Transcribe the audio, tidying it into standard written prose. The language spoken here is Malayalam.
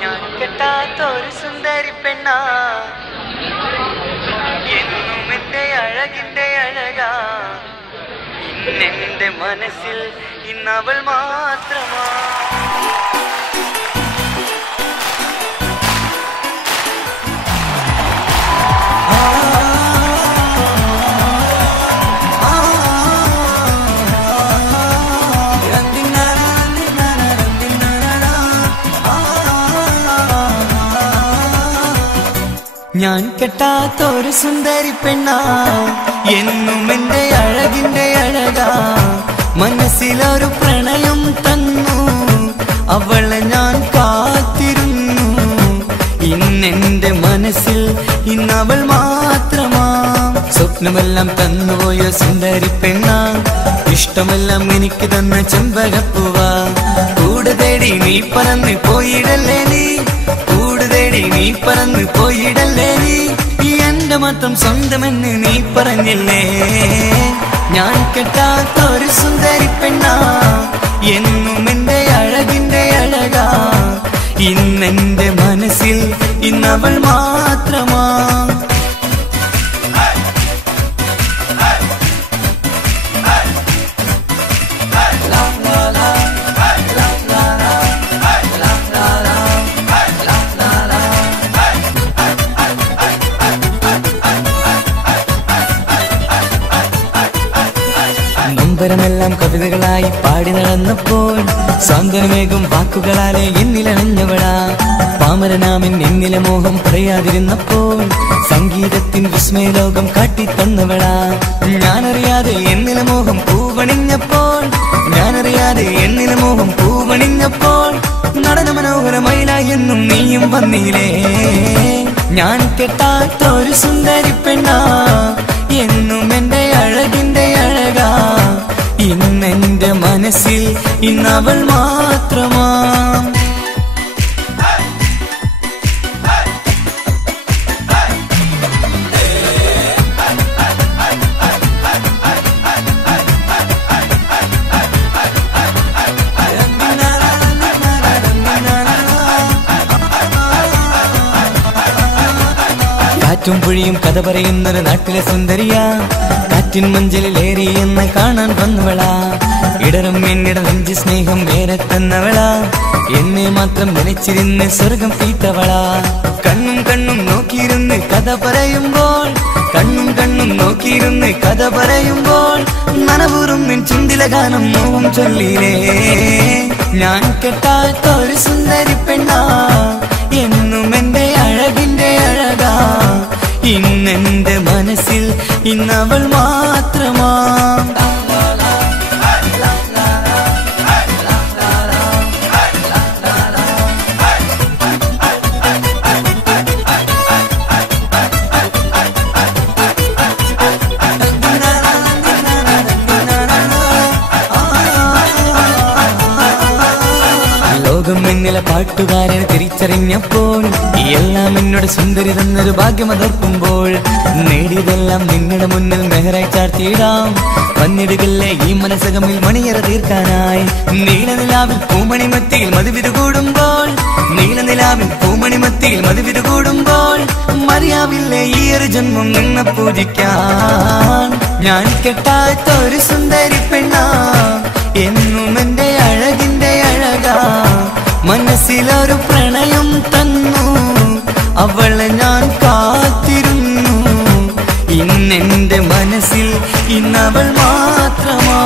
ഞാൻ കെട്ടാത്ത ഒരു സുന്ദരി പെണ്ണ എന്നും എന്റെ അഴകിന്റെ അഴകാ ഇന്നെന്റെ മനസ്സിൽ ഇന്നവൾ മാത്രമാ ഞാൻ കെട്ടാത്ത ഒരു സുന്ദരി പെണ്ണ എന്നും എന്റെ അഴകിന്റെ അഴകാ മനസ്സിലൊരു പ്രണയം തന്നു അവളെ ഞാൻ കാത്തിരുന്നു ഇന്നെന്റെ മനസ്സിൽ ഇന്നവൾ മാത്രമാ സ്വപ്നമെല്ലാം തന്നുപോയ സുന്ദരി പെണ്ണ ഇഷ്ടമെല്ലാം എനിക്ക് തന്ന ചെമ്പകപ്പൂവാ കൂട് തേടി നീ പറന്ന് പോയിടല്ലേ നീ തേടി നീ പറന്ന് പോയിടല്ലേ നീ എന്റെ മാത്രം സ്വന്തമെന്ന് നീ പറഞ്ഞില്ലേ ഞാൻ കെട്ടാത്ത ഒരു സുന്ദരി പെണ്ണ എന്നും എന്റെ അഴകിന്റെ അഴകാ ഇന്നെന്റെ മനസ്സിൽ ഇന്നവൾ മാത്രമാ നൊമ്പരമെല്ലാം കവിതകളായി പാടി നടന്നപ്പോൾ സാന്ത്വനമേകും വാക്കുകളാലെ എന്നിലണഞ്ഞവളാ പാമരനാമൻ എന്നിലെ മോഹം പറയാതിരുന്നപ്പോൾ സംഗീതത്തിൻ വിസ്മയലോകം കാട്ടിത്തന്നവളാ ഞാനറിയാതെ എന്നിലെ മോഹം പൂവണിഞ്ഞപ്പോൾ നടന മനോഹരമയിലായി എന്നും നീയും വന്നില്ലേ ഞാൻ കെട്ടാത്ത ഒരു സുന്ദരി പെണ്ണ എന്നും എന്റെ അഴകിന്റെ അഴകാ ഇന്നെന്റെ മനസ്സിൽ ഇന്നവൾ മാത്രമാ കാറ്റും പുഴിയും കഥ പറയുന്നൊരു നാട്ടിലെ സുന്ദരിയാ കാറ്റിൻ മഞ്ചലിലേറി എന്ന് കാണാൻ വന്നവളാ ഇടറും എന്നിട നെഞ്ചി സ്നേഹം വേറെ തന്നവളാ എന്നെ മാത്രം നനച്ചിരുന്ന് സ്വർഗം തീറ്റവളാ കണ്ണും കണ്ണും നോക്കിയിരുന്ന് കഥ പറയുമ്പോൾ നനവൂറും നിൻ ചുണ്ടില ഗാനം നോവും ചൊല്ലിലേ ഞാൻ കെട്ടാത്ത ഒരു സുന്ദരി പെണ്ണ എന്നും എന്റെ അഴകിന്റെ അഴകാ ഇന്നെന്റെ മനസ്സിൽ ഇന്നവൾ മാത്രമാ ലോകം എന്നിലെ പാട്ടുകാരനെ തിരിച്ചറിഞ്ഞപ്പോൾ എല്ലാം എന്നോട് സുന്ദരി തന്നൊരു ഭാഗ്യമതർക്കുമ്പോൾ നേടിയതെല്ലാം നിങ്ങളുടെ മുന്നിൽ മെഹറായി ചാർത്തിയിടാം വന്നിടുകല്ലേ ഈ മനസ്സകമിൽ മണിയറ തീർക്കാനായി നീലനിലാവിൽ പൂമണിമത്തിയിൽ മതിവിതുകൂടുമ്പോൾ മറിയാവില്ലേ ഈ ഒരു ജന്മം നിന്നെ പൂജിക്കാൻ ഞാൻ കെട്ടാത്ത ഒരു സുന്ദരി പെണ്ണ എന്നും എന്റെ അഴകിന്റെ അഴകാ മനസ്സിലൊരു പ്രണയം തന്നു അവളെ ഞാൻ കാത്തിരുന്നു ഇന്നെന്റെ മനസ്സിൽ ഇന്നവൾ മാത്രമാ